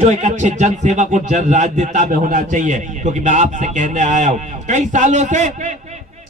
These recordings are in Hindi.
जो एक अच्छे जन सेवक और जन राजनेता में होना चाहिए। क्योंकि मैं आपसे कहने आया हूं, कई सालों से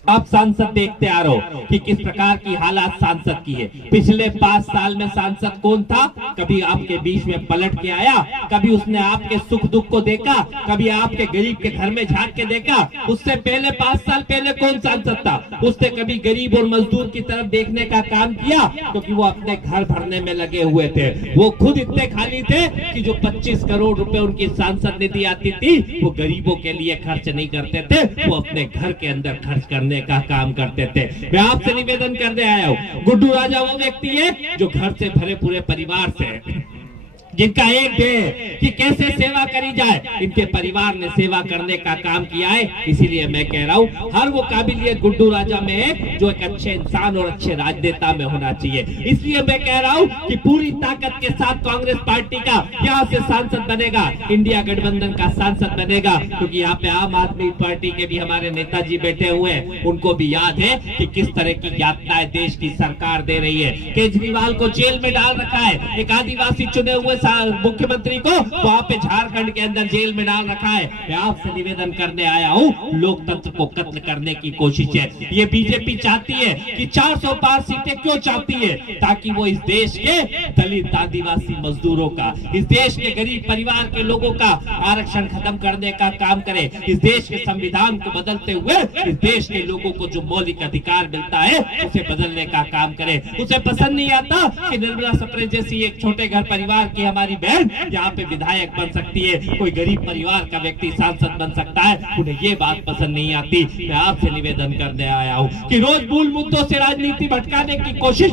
आप सांसद देखते आ रहे हो कि किस प्रकार की हालात सांसद की है। पिछले 5 साल में सांसद कौन था? कभी आपके बीच में पलट के आया? कभी उसने आपके सुख दुख को देखा? कभी आपके गरीब के घर में झांक के देखा? उससे पहले 5 साल पहले कौन सांसद था? उसने कभी गरीब और मजदूर की तरफ देखने का काम किया? क्योंकि वो अपने घर भरने में लगे हुए थे। वो खुद इतने खाली थे कि जो 25 करोड़ रुपए उनकी सांसद निधि आती थी वो गरीबों के लिए खर्च नहीं करते थे, वो अपने घर के अंदर खर्च करने का काम करते थे। मैं आपसे निवेदन करने आया हूं, गुड्डू राजा वो व्यक्ति है जो घर से भरे पूरे परिवार से, जिनका एक ध्येय कि कैसे सेवा करी जाए, इनके परिवार ने सेवा करने का काम किया है। इसीलिए मैं कह रहा हूं हर वो काबिलियत गुड्डू राजा में है जो एक अच्छे इंसान और अच्छे राजनेता में होना चाहिए। इसलिए मैं कह रहा हूं कि पूरी ताकत के साथ कांग्रेस पार्टी का यहाँ से सांसद बनेगा, इंडिया गठबंधन का सांसद बनेगा। क्योंकि यहाँ पे आम आदमी पार्टी के भी हमारे नेताजी बैठे हुए हैं, उनको भी याद है कि किस तरह की यातनाएं देश की सरकार दे रही है। केजरीवाल को जेल में डाल रखा है, एक आदिवासी चुने हुए मुख्यमंत्री को वहां पे झारखंड के अंदर जेल में डाल रखा है। मैं आपसे निवेदन करने आया हूं, लोकतंत्र को कत्ल करने की कोशिश है। ये बीजेपी चाहती है कि 400 पार सीटें क्यों चाहती है? ताकि वो इस देश के दलित आदिवासी मजदूरों का, इस देश के गरीब परिवार के लोगों का आरक्षण खत्म करने का काम करे। इस देश के संविधान को बदलते हुए इस देश के लोगों को जो मौलिक अधिकार मिलता है उसे बदलने का काम करे। उसे पसंद नहीं आता कि निर्मला सप्रे जैसी एक छोटे घर परिवार की हमारी बहन यहाँ पे विधायक बन सकती है, कोई गरीब परिवार का व्यक्ति सांसद बन सकता है। उन्हें ये बात पसंद नहीं आती। मैं आपसे निवेदन करने आया हूँ कि रोज मूल मुद्दों से राजनीति भटकाने की कोशिश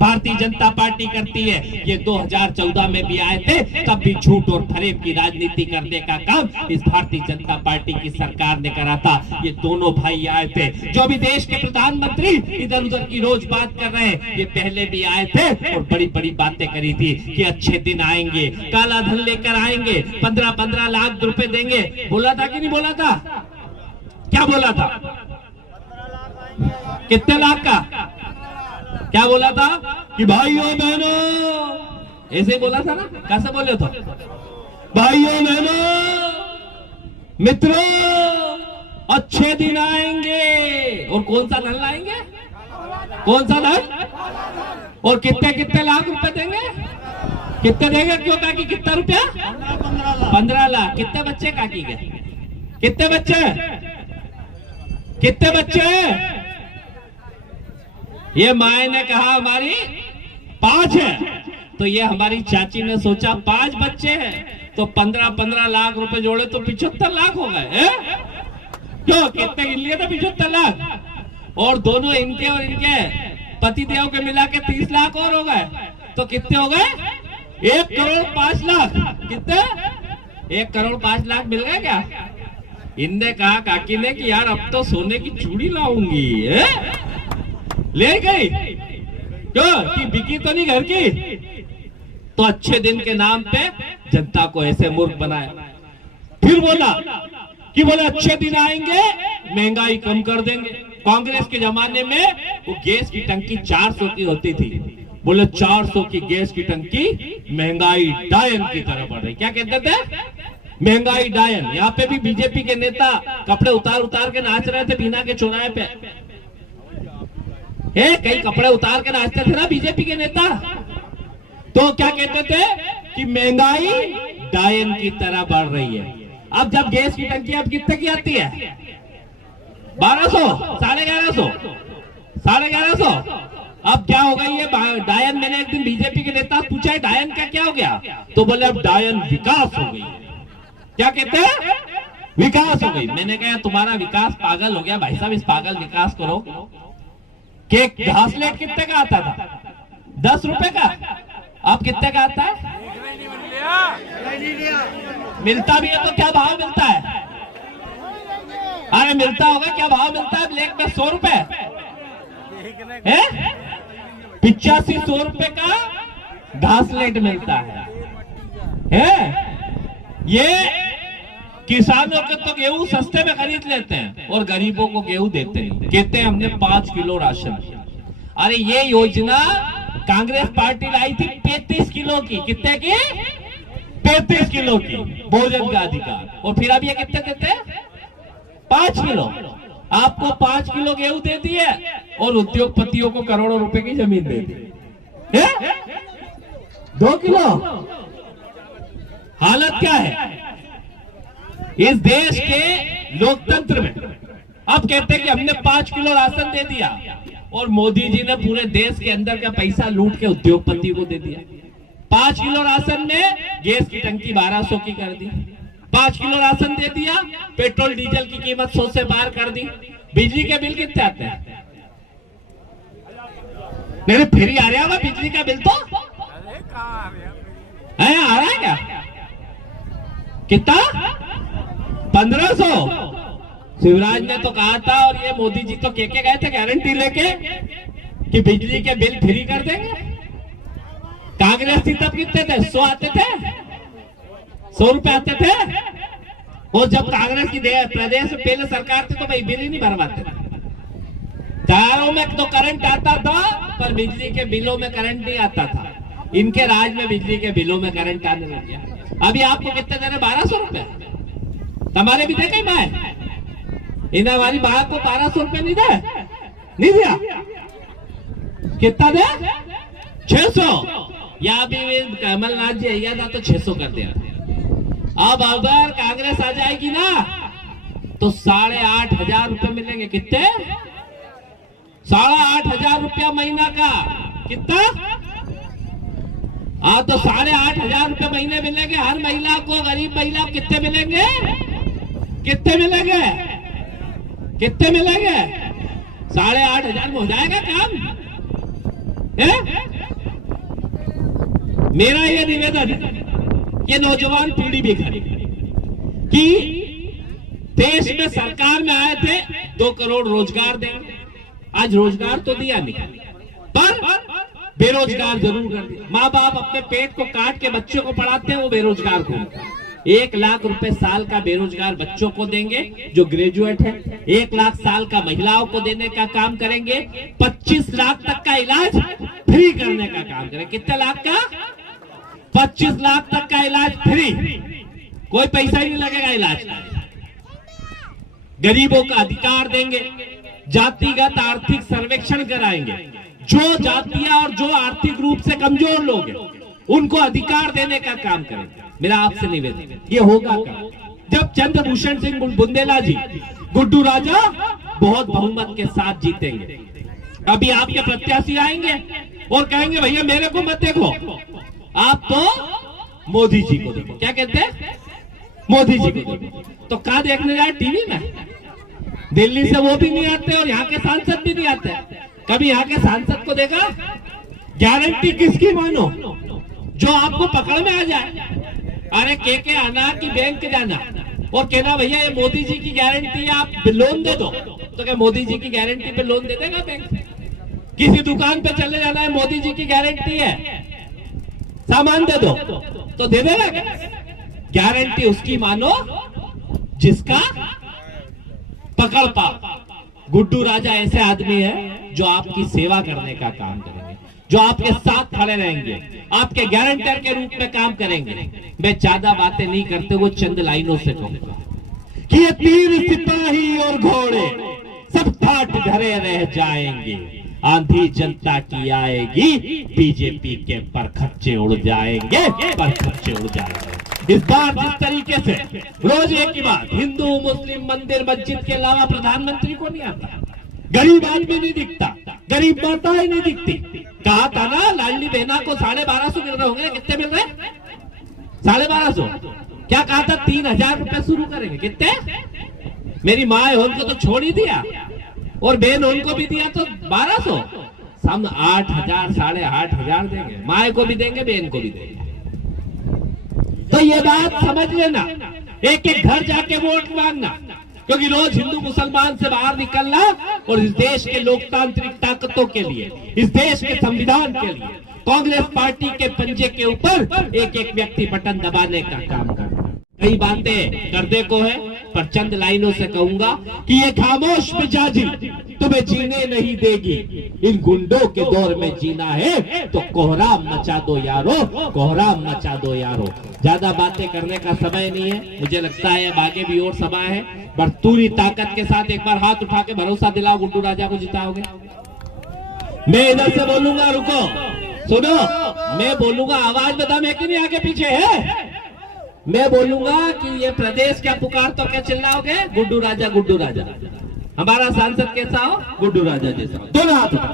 भारतीय जनता पार्टी करती है। ये 2014 में भी आए थे, तब भी झूठ और फरेब की राजनीति करने का काम इस भारतीय जनता पार्टी की सरकार ने करा था। ये दोनों भाई आए थे, जो भी देश के प्रधानमंत्री इधर उधर की रोज बात कर रहे हैं, ये पहले भी आए थे और बड़ी बड़ी बातें करी थी कि अच्छे दिन आएंगे, काला धन लेकर आएंगे, 15-15 लाख रुपए देंगे। बोला था कि नहीं बोला था? क्या बोला था? कितने लाख का? क्या बोला था कि भाइयों बहनों, ऐसे ही बोला था ना? कैसे बोले तो? भाइयों बहनों मित्रों, अच्छे दिन आएंगे। और कौन सा धन लाएंगे? कौन सा धन? और कितने कितने लाख रुपए देंगे? कितने देंगे? क्यों काकी? कितना रुपया? 15 लाख। कितने बच्चे काकी के? कितने बच्चे? कितने बच्चे? ये माए ने कहा हमारी 5 है, तो ये हमारी चाची ने सोचा 5 बच्चे हैं तो 15-15 लाख रुपए जोड़े तो 75 लाख हो गए। क्यों? कितने गिन लिए थे? 75 लाख। और दोनों इनके और इनके पतिदेव के मिला के 30 लाख और हो गए। तो कितने हो गए? 1 करोड़ 5 लाख। कितने? 1 करोड़ 5 लाख मिल गए क्या? इनने कहा काकी ने कि यार अब तो सोने की चूड़ी लाऊंगी। ले गई क्यों? कि बिकी तो नहीं घर की? तो अच्छे दिन के नाम पे जनता को ऐसे मूर्ख बनाया। फिर बोला कि बोले अच्छे दिन आएंगे, महंगाई कम कर देंगे। कांग्रेस के जमाने में वो गैस की टंकी 400 की होती थी, बोले 400 की गैस की टंकी, महंगाई डायन की तरह बढ़ रही। क्या कहते थे? महंगाई डायन। यहाँ पे भी बीजेपी के नेता कपड़े उतार उतार के नाच रहे थे बीना के चौराहे पे। कई कपड़े उतार के नाचते थे ना बीजेपी के नेता। तो क्या कहते थे कि महंगाई डायन की तरह बढ़ रही है। अब जब गैस की टंकी अब कितने की आती है? 1200, 1150, 1150। अब क्या हो गई है डायन? मैंने एक दिन बीजेपी के नेता पूछा है डायन का क्या हो गया, तो बोले अब डायन विकास हो गई। क्या कहते हैं? विकास हो गई। मैंने कहा तुम्हारा विकास पागल हो गया भाई साहब, इस पागल विकास करो। केक घासलेट कितने का आता था? 10 रुपए का। अब कितने का आता है? मिलता भी है तो क्या भाव मिलता है? अरे मिलता होगा, क्या भाव मिलता है? ब्लैक में 100 रुपए है, 85-100 रुपए का घासलेट मिलता है। ये किसानों के तो गेहूं सस्ते में खरीद लेते हैं और गरीबों को गेहूं देते हैं। कहते हैं हमने 5 किलो राशन। अरे ये योजना कांग्रेस पार्टी लाई थी 35 किलो की। कितने की? 33 किलो की भोजन का अधिकार, और फिर अब ये कितने देते हैं? 5 किलो। आपको 5 किलो गेहूं दे दिए और उद्योगपतियों को करोड़ों रुपए की जमीन दे दी है? 2 किलो। हालत क्या है इस देश के लोकतंत्र में? अब कहते हैं कि हमने 5 किलो राशन दे दिया और मोदी जी ने पूरे देश के अंदर का पैसा लूट के उद्योगपति को दे दिया। 5 किलो राशन में गैस की टंकी 1200 की कर दी, 5 किलो राशन दे दिया, पेट्रोल डीजल की कीमत 100 से पार कर दी। बिजली के बिल कितने आते हैं? मेरे फ्री आ रहा है बिजली का बिल तो है, आ रहा है क्या? कितना? 1500। शिवराज ने तो कहा था और ये मोदी जी तो कह के गए थे गारंटी लेके कि बिजली के बिल फ्री कर देंगे। कांग्रेस थी तब कितने थे? 100 आते थे, 100 रुपए आते थे। और जब कांग्रेस की प्रदेश में पहले सरकार थी तो भाई बिल ही नहीं भरवाते थे। तारों में तो करंट आता था पर बिजली के बिलों में करंट नहीं आता था। इनके राज में बिजली के बिलों में करंट आने लग गया। अभी आपको कितने दे रहे? 1200 रुपए। तुम्हारे भी दे गई माए? इन हमारी माँ को 1200 रुपए नहीं दे, नहीं दिया? कितना दे? 600। या भी कमलनाथ जी आया था तो 600 कर दिया। अब अगर कांग्रेस आ जाएगी ना तो 8,500 रुपए मिलेंगे। कितने? 8,500 रुपया महीना का। कितना? हाँ, तो 8,500 रुपए महीने मिलेंगे हर महिला को। गरीब महिला को कितने मिलेंगे? कितने मिलेंगे? कितने मिलेंगे? 8,500 में हो जाएगा काम है? मेरा ये निवेदन है कि नौजवान पीढ़ी भी करे कि देश में सरकार में आए थे 2 करोड़ रोजगार देंगे। आज रोजगार तो दिया नहीं पर बेरोजगार जरूर कर दिया। माँ बाप अपने पेट को काट के बच्चों को पढ़ाते हैं, वो बेरोजगार को 1 लाख रुपए साल का बेरोजगार बच्चों को देंगे जो ग्रेजुएट है। 1 लाख साल का महिलाओं को देने का काम करेंगे। 25 लाख तक का इलाज फ्री करने का काम करेंगे। कितने लाख का? 25 लाख तक का इलाज फ्री, कोई पैसा ही नहीं लगेगा इलाज का। गरीबों का अधिकार देंगे, जातिगत आर्थिक सर्वेक्षण कराएंगे। जो जातियां और जो आर्थिक रूप से कमजोर लोग हैं उनको अधिकार देने का काम करेंगे। मेरा आपसे निवेदन, ये होगा कब? जब चंद्रभूषण सिंह बुंदेला जी, गुड्डू राजा बहुत बहुमत के साथ जीतेंगे। अभी आपके प्रत्याशी आएंगे और कहेंगे भैया मेरे को मत देखो, आप तो मोदी जी को देखो। क्या कहते हैं? मोदी जी को देखो। तो कहां देखने जाए? टीवी में। दिल्ली से वो भी नहीं आते और यहाँ के सांसद भी नहीं आते। कभी यहाँ के सांसद को देखा? गारंटी किसकी मानो? जो आपको पकड़ में आ जाए। अरे के आना कि बैंक जाना और कहना भैया ये मोदी जी की गारंटी है, आप लोन दे दो। तो क्या मोदी जी की गारंटी पे लोन दे देगा बैंक? किसी दुकान पे चले जाना है, मोदी जी की गारंटी है, सामान दे दो, तो दे देगा क्या? गारंटी उसकी मानो जिसका पकड़ पा। गुड्डू राजा ऐसे आदमी है जो आपकी सेवा करने का काम करेंगे, जो आपके साथ खड़े रहेंगे, आपके गारंटर के रूप में काम करेंगे। मैं ज्यादा बातें नहीं करते हुए चंद लाइनों से कहूंगा कि ये तीर सिपाही और घोड़े सब ठाठ धरे रह जाएंगे। आंधी जनता की आएगी, बीजेपी के परखच्चे उड़ जाएंगे, परखच्चे उड़ जाएंगे। इस बार जिस तरीके से रोज एक ही बात, हिंदू मुस्लिम मंदिर मस्जिद के अलावा प्रधानमंत्री को नहीं आता, गरीब आदमी नहीं दिखता, गरीब माताएं नहीं दिखती। कहा था ना लाडली बहना को 1250 मिल रहे होंगे। कितने मिल रहे? 1250। क्या कहा था? 3,000 रुपए शुरू करेंगे। कितने? मेरी माँ है उनको तो छोड़ ही दिया और बहन उनको भी दिया तो 1200। हम 8,000 8,500 देंगे, माँ को भी देंगे, बहन को भी देंगे। तो ये बात समझ लेना, एक एक घर जाके वोट मांगना, क्योंकि रोज हिंदू मुसलमान से बाहर निकलना और इस देश के लोकतांत्रिक ताकतों के लिए, इस देश के संविधान के लिए कांग्रेस पार्टी के पंजे के ऊपर एक एक व्यक्ति बटन दबाने का काम करना। कई बातें करने को है पर चंद लाइनों से कहूंगा कि ये खामोश मिजाजी तुम्हें जीने नहीं देगी। इन गुंडों के दौर में जीना है तो कोहराम मचा दो यारो, कोहराम मचा दो यारो। ज्यादा बातें करने का समय नहीं है, मुझे लगता है अब आगे भी और सभा है, पर पूरी ताकत के साथ एक बार हाथ उठा के भरोसा दिलाओ गुड्डू राजा को जिताओगे। मैं इधर से बोलूंगा, रुको सुनो, मैं बोलूंगा, आवाज बता मैं कि नहीं आगे पीछे है। मैं बोलूंगा कि ये प्रदेश क्या पुकार तो क्या चिल्लाओगे, गुड्डू राजा गुड्डू राजा। हमारा सांसद कैसा हो, गुड्डू राजा जैसा। दोनों हाथ उठा।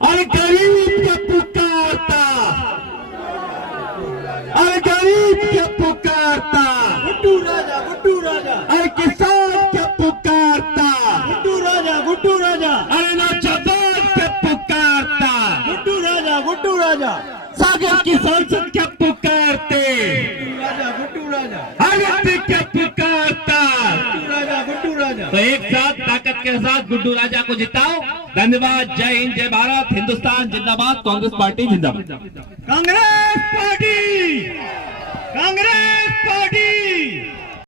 और गरीब क्या पुकारता, और गरीब क्या पुकारता, गुड्डू राजा गुड्डू राजा। और किसान क्या पुकारता, गुड्डू राजा गुड्डू राजा। अरे नौजवान क्या पुकारता, गुड्डू राजा गुड्डू राजा। सागर की सांसद क्या पुकारते, गुड्डू राजा गुड्डू राजा। अगत्य क्या पुकारता। गुड्डू राजा गुड्डू राजा। तो एक साथ ताकत के साथ गुड्डू राजा को जिताओ। धन्यवाद। जय हिंद, जय भारत, हिंदुस्तान जिंदाबाद, कांग्रेस पार्टी जिंदाबाद। Congress party, Congress party.